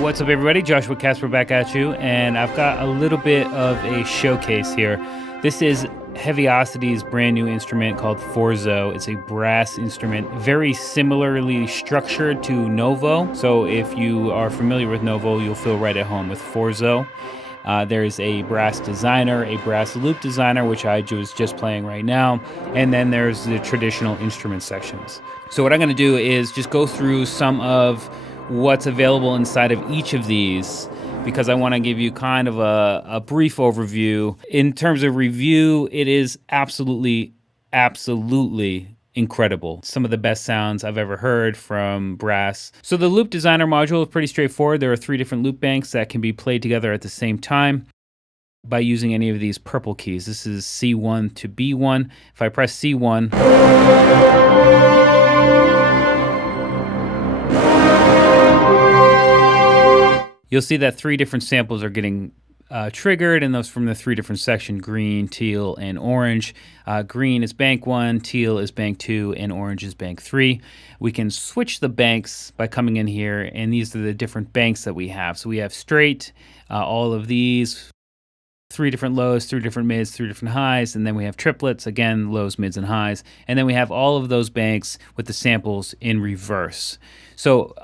What's up everybody? Joshua Casper back at you, and I've got a little bit of a showcase here. This is Heavyocity's brand new instrument called FORZO. It's a brass instrument, very similarly structured to Novo. So if you are familiar with Novo, you'll feel right at home with FORZO. There's a brass designer, a brass loop designer, which I was just playing right now, and then there's the traditional instrument sections. So what I'm going to do is just go through some of what's available inside of each of these, because I want to give you kind of a brief overview. In terms of review, it is absolutely incredible. Some of the best sounds I've ever heard from brass. So the loop designer module is pretty straightforward. There are 3 different loop banks that can be played together at the same time by using any of these purple keys. This is C1 to B1. If I press C1, you'll see that 3 different samples are getting triggered, and those from the 3 different sections: green, teal, and orange. Green is bank 1, teal is bank 2, and orange is bank 3. We can switch the banks by coming in here, and these are the different banks that we have. So we have straight, all of these, 3 different lows, 3 different mids, 3 different highs, and then we have triplets, again, lows, mids, and highs. And then we have all of those banks with the samples in reverse. So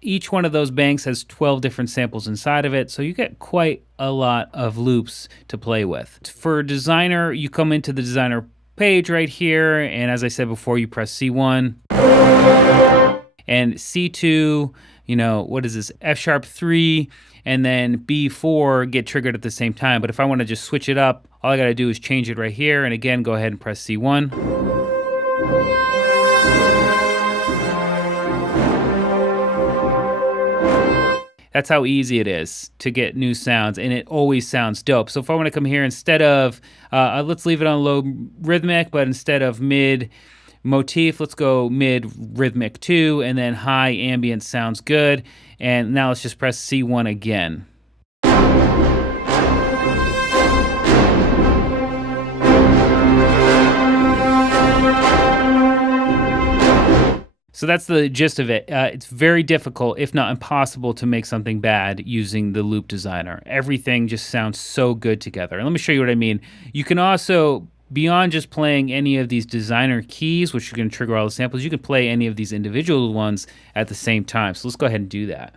each one of those banks has 12 different samples inside of it, so you get quite a lot of loops to play with. For designer, you come into the designer page right here, and as I said before, you press C1 and C2, what is this, F#3, and then B4 get triggered at the same time. But if I want to just switch it up, all I got to do is change it right here, and again, go ahead and press C1. That's how easy it is to get new sounds, and it always sounds dope. So if I want to come here, instead of, let's leave it on low rhythmic, but instead of mid motif, let's go mid rhythmic 2, and then high ambient sounds good. And now let's just press C1 again. So that's the gist of it. It's very difficult, if not impossible, to make something bad using the loop designer. Everything just sounds so good together. And let me show you what I mean. You can also, beyond just playing any of these designer keys, which you can trigger all the samples, you can play any of these individual ones at the same time. So let's go ahead and do that.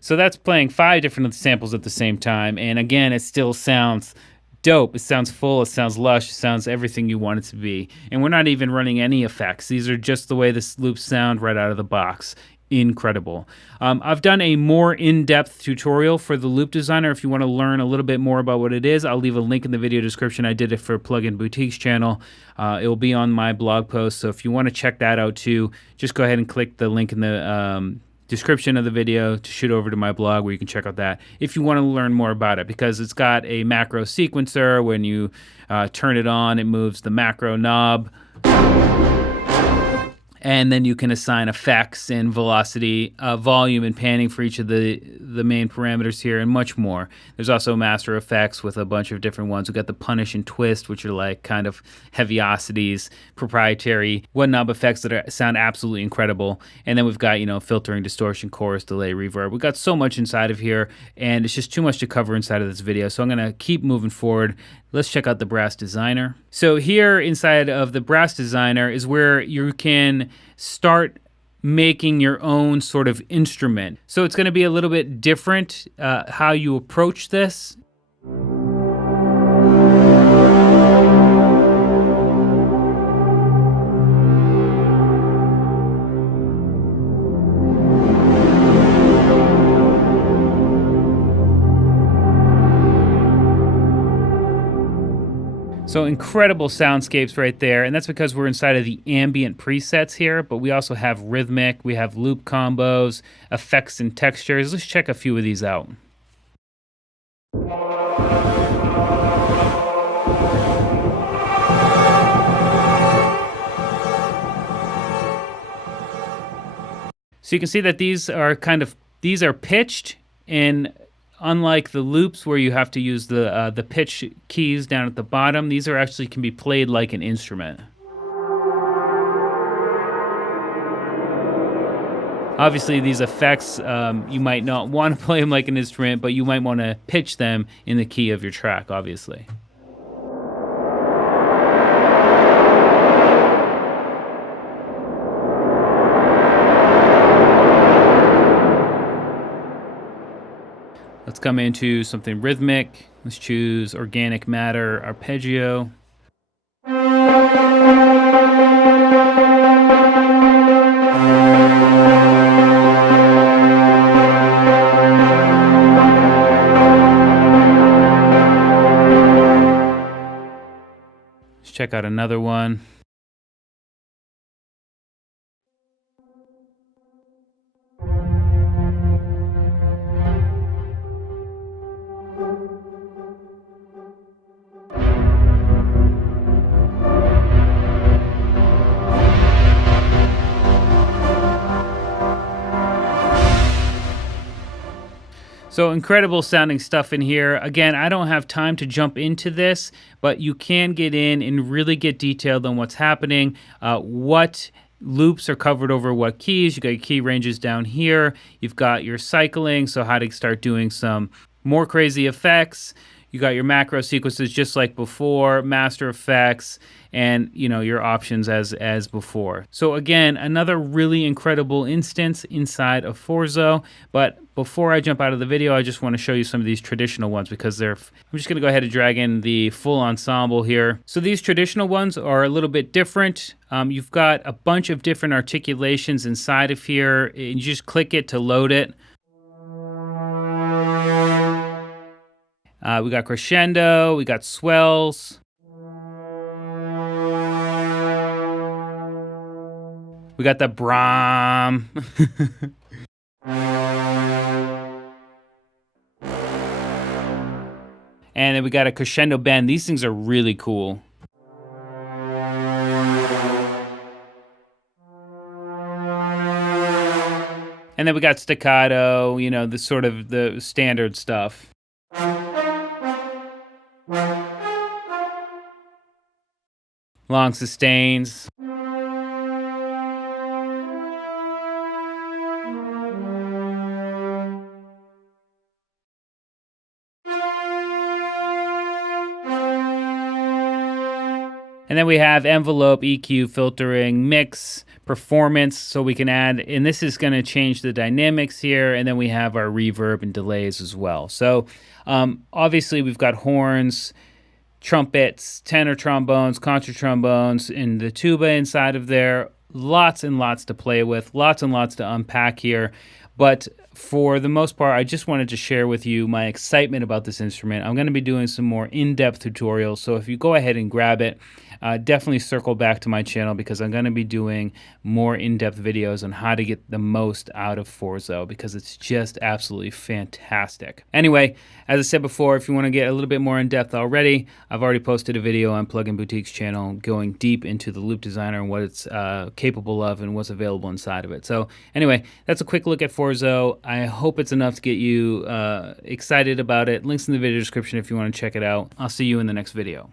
So that's playing 5 different samples at the same time, and again, it still sounds dope. It sounds full, it sounds lush, it sounds everything you want it to be. And we're not even running any effects. These are just the way the loops sound right out of the box. Incredible. I've done a more in-depth tutorial for the loop designer. If you want to learn a little bit more about what it is, I'll leave a link in the video description. I did it for Plugin Boutique's channel. It will be on my blog post, so if you want to check that out too, just go ahead and click the link in the description of the video to shoot over to my blog where you can check out that if you want to learn more about it, because it's got a macro sequencer. When you turn it on, it moves the macro knob, and then you can assign effects and velocity, volume, and panning for each of the main parameters here, and much more. There's also master effects with a bunch of different ones. We've got the punish and twist, which are like kind of Heavyocity's proprietary one knob effects that sound absolutely incredible. And then we've got, filtering, distortion, chorus, delay, reverb. We've got so much inside of here, and it's just too much to cover inside of this video. So I'm going to keep moving forward. Let's check out the brass designer. So here inside of the brass designer is where you can start making your own sort of instrument. So it's going to be a little bit different how you approach this. So incredible soundscapes right there, and that's because we're inside of the ambient presets here, but we also have rhythmic, we have loop combos, effects and textures. Let's check a few of these out. So you can see that these are pitched, and unlike the loops where you have to use the pitch keys down at the bottom, these are actually can be played like an instrument. Obviously, these effects, you might not want to play them like an instrument, but you might want to pitch them in the key of your track, obviously. Let's come into something rhythmic. Let's choose Organic Matter Arpeggio. Let's check out another one. So incredible sounding stuff in here. Again, I don't have time to jump into this, but you can get in and really get detailed on what's happening, what loops are covered over what keys. You got your key ranges down here. You've got your cycling, so how to start doing some more crazy effects. You got your macro sequences just like before, master effects, and your options as before. So again, another really incredible instance inside of Forzo. But before I jump out of the video, I just want to show you some of these traditional ones because I'm just going to go ahead and drag in the full ensemble here. So these traditional ones are a little bit different. You've got a bunch of different articulations inside of here. You just click it to load it. We got crescendo, we got swells. We got the Brahm. And then we got a crescendo bend. These things are really cool. And then we got staccato, the sort of the standard stuff. Long sustains. And then we have envelope, EQ, filtering, mix, performance, so we can add, and this is going to change the dynamics here, and then we have our reverb and delays as well. So obviously we've got horns, trumpets, tenor trombones, contra trombones, and the tuba inside of there. Lots and lots to play with, lots and lots to unpack here. But for the most part, I just wanted to share with you my excitement about this instrument. I'm going to be doing some more in-depth tutorials, so if you go ahead and grab it, definitely circle back to my channel because I'm going to be doing more in-depth videos on how to get the most out of Forzo because it's just absolutely fantastic. Anyway, as I said before, if you want to get a little bit more in-depth already, I've already posted a video on Plugin Boutique's channel going deep into the Loop Designer and what it's capable of and what's available inside of it. So anyway, that's a quick look at Forzo. I hope it's enough to get you excited about it. Links in the video description if you want to check it out. I'll see you in the next video.